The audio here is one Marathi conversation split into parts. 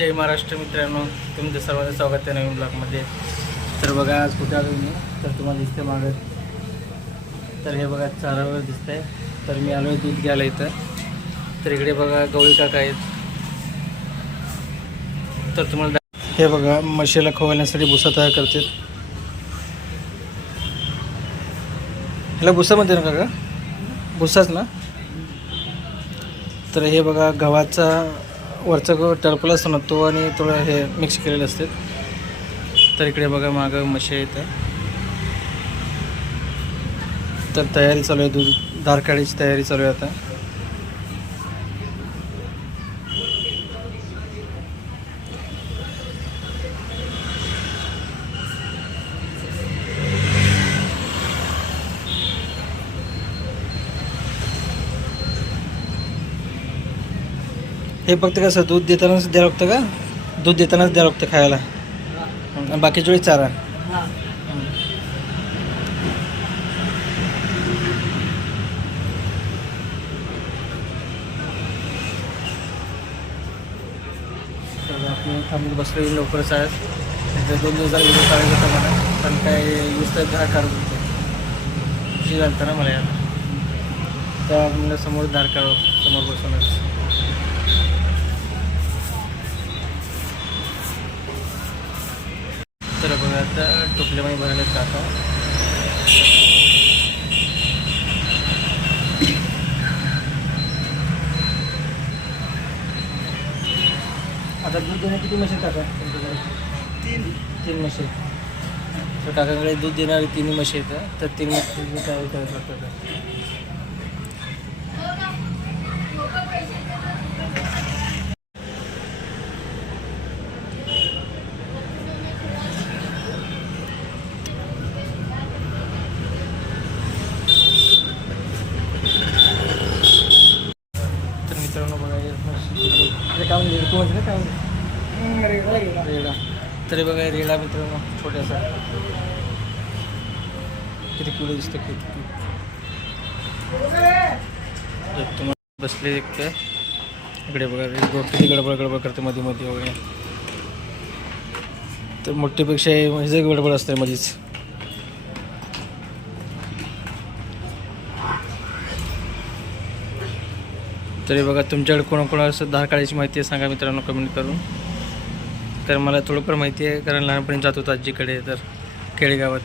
जय महाराष्ट्र मित्रांनो तुमचं सर्वांचं स्वागत आहे नवीन ब्लॉकमध्ये तर बघा आज कुठे आलो मी? तर तुम्हाला दिसते मागत तर हे बघा चारावर दिसतंय. तर मी आलो आहे दूध घ्यायला इथं. तर इकडे बघा गवळी काका आहेत. तर तुम्हाला हे बघा म्हशीला खवण्यासाठी भुसा तयार करतात. ह्याला भुसा म्हणते ना काका? भुसाच ना? तर हे बघा गव्हाचा वरचं गहू टरपला असतो ना तो आणि थोडं हे मिक्स केलेले असते. तर इकडे बघा मागं म्हशी आहे इथं तर तयारी चालू आहे दूध दारकाळीची तयारी चालू आहे आता. हे फक्त कसं दूध देतानाच द्यावं लागतं का? दूध देतानाच द्यावं लागतं खायला. बाकीच्या वेळी चारा. आपण थांबून बसले लवकरच आहेत. दोन दिवस झाले व्हिडिओ काढायचा होता मला पण काय वीस तर धार काढत होते उशीर ना मला याला त्या म्हणलं समोर धार काढू समोर बसूनच. तर बघा आता टोपल्यामध्ये भरायला टाका आता दूध देण्या किती मशीन टाका? तीन. तीन मशीन तर काकाकडे दूध देणारी तिन्ही म्हशी आहेत तर तीन म्हशी काय करायचं लागतं तर मित्रांनो बघा हे म्हशी- इकडे काय म्हणजे रेडको म्हणजे ना काय म्हणजे रेडा. तरी बघा हे रेडा मित्रांनो छोट्यासा. किती किलो दिसतं किती किलो एक तुम्हाला बसले एक इकडे बघा रेडको किती गडबड गडबड करते मध्ये मध्ये वगैरे. तर मोठीपेक्षा म्हणजे गडबड असते मध्येच तरी बघा तुमच्याकडे कोणाकोणा असं धार काढायची माहिती आहे सांगा मित्रांनो कमेंट करून. तर मला थोडंफार माहिती आहे कारण लहानपणी जात होतो आजीकडे तर खेडेगावात.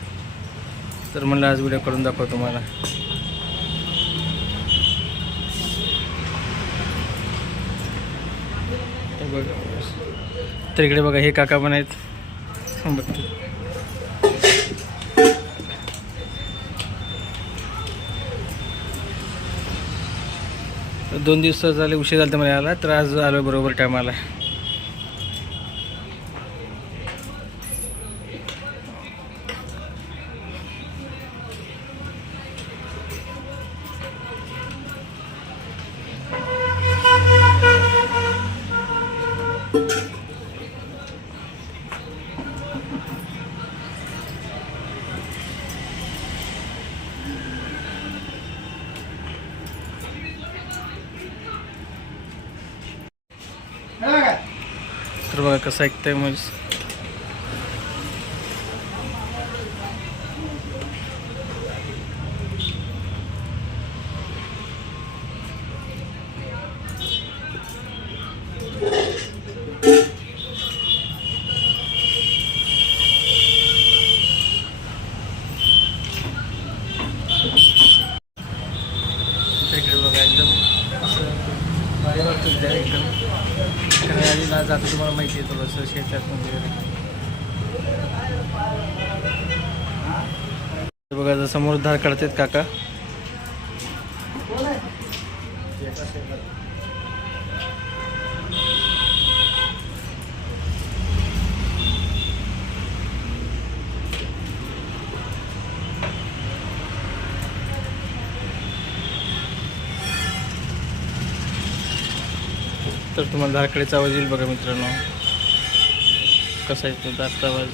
तर म्हणलं आज व्हिडिओ करून दाखवतो तुम्हाला. बघा तर इकडे बघा हे काका पण आहेत. बघतो. दोन दिवस झाले उशीर झाला मला आला तर आज आलो बरोबर टायमाला बघा कसं ऐकतंय म्हणजे इकडे बघा एकदम असं भारी वाटतं त्या एकदम कारण आधी ना जातं तुम्हाला थोडंसं शेतात वगैरे. बघा जर समोर धार काढतात काका. तर तुम्हाला धारकडेचा आवाज येईल बघा मित्रांनो. कसा येतो दारचा आवाज?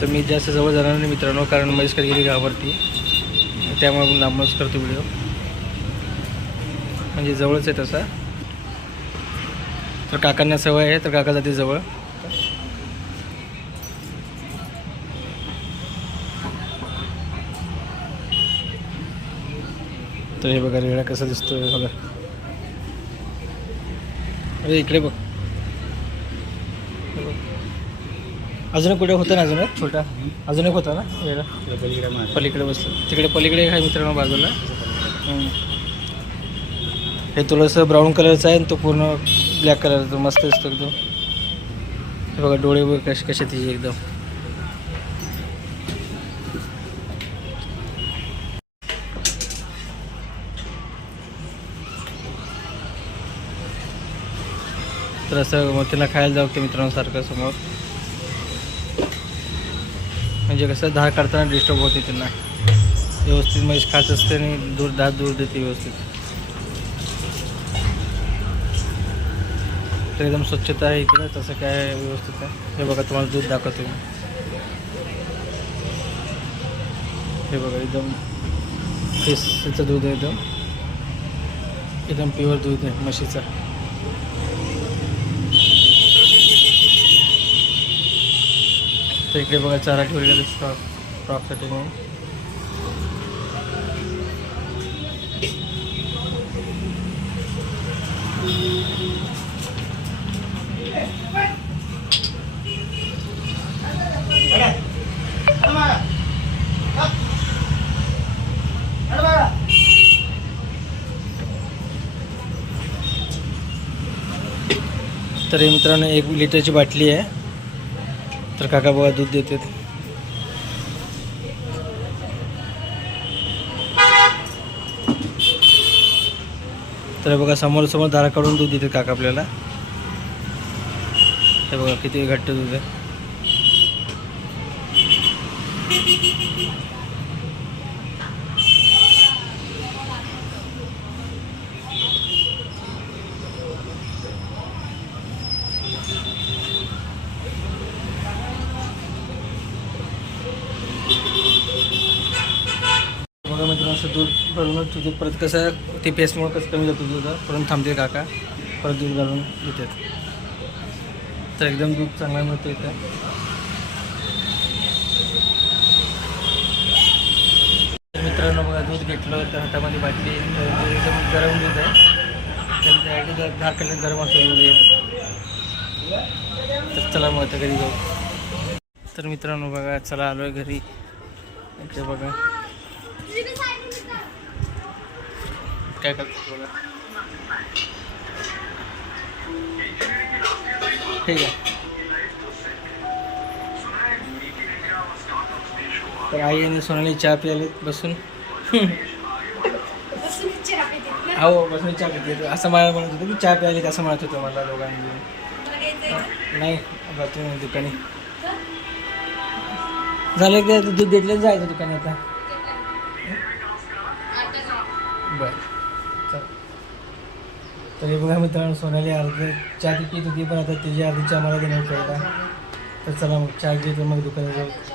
तर मी जास्त जवळ जाणार नाही मित्रांनो कारण म्हैस कधी गावावरती. त्यामुळे आपण लांबच करतो व्हिडिओ म्हणजे जवळच आहे तसा. तर काकांना सवय आहे तर काका जाते जवळ. तर हे बघा रेडा कसा दिसतोय बघा. अरे इकडे बघ. अजून एक कुठे होता ना अजून एक? छोटा? अजून एक होता ना? रेडा पलीकडे बसलं. तिकडे पलीकडे एक आहे मित्रांनो बाजूला. हे थोडंसं ब्राऊन कलरचं आहे आणि तो पूर्ण ब्लॅक कलरचा. मस्त दिसतो एकदम. हे बघा डोळे कसे कसे तिचे एकदम. तर असं मग तिला खायला जाऊ ते मित्रांसारखं समोर. म्हणजे कसं धार काढताना डिस्टर्ब होते त्यांना. व्यवस्थित म्हैस खात असते आणि दूर दात दूर देते व्यवस्थित. तर एकदम स्वच्छता आहे इकडं तसं काय व्यवस्थित आहे. हे बघा तुम्हाला दूध दाखवतो मी. हे बघा एकदम फेसचं दूध आहे एकदम. एकदम प्युअर दूध आहे म्हशीचं. तर इकडे बघा चारा ठेवलेला दिसतो क्रॉपसाठी म्हणून. तर मित्रांनो एक लिटरची बाटली आहे. तर काका बघा दूध देते तर बघा समोर समोर दारा काढून दूध देते काका आपल्याला. हे बघा किती घट्ट दूध आहे बघा मित्रांनो असं दूध भरूनच तुझं परत कसं ते पेस्टमुळे कसं कमी जातं तुझं? परत थांबते काका. परत दूध घालून देतात तर एकदम दूध चांगला मिळतं इथं तर मित्रांनो बघा दूध घेतलं तर हातामध्ये बाटली एकदम गरम दूध आहे. तर त्यासाठी गरम असतं दूध तर चला मग आता घरी जाऊ. तर मित्रांनो बघा चला आलो आहे घरी. इकडे बघा. काय करतो बघा. ठीक आहे. तर आई आणि सोनाली चहा प्यायले बसून. हो बसून चहा पिते. असं मला म्हणत होतं की चहा प्यायले असं म्हणत होतं मला दोघांनी. नाही जातो दुकानी. झालं की? दूध घेतलं जायचं दुकानी आता. तर हे बघा मित्रांनो सोनाली अर्धी चहा ती पित होती पण आता तिची अर्धी चहा मला देणार होता तर चला मग चहा घेतो मग दुकानात जाऊ.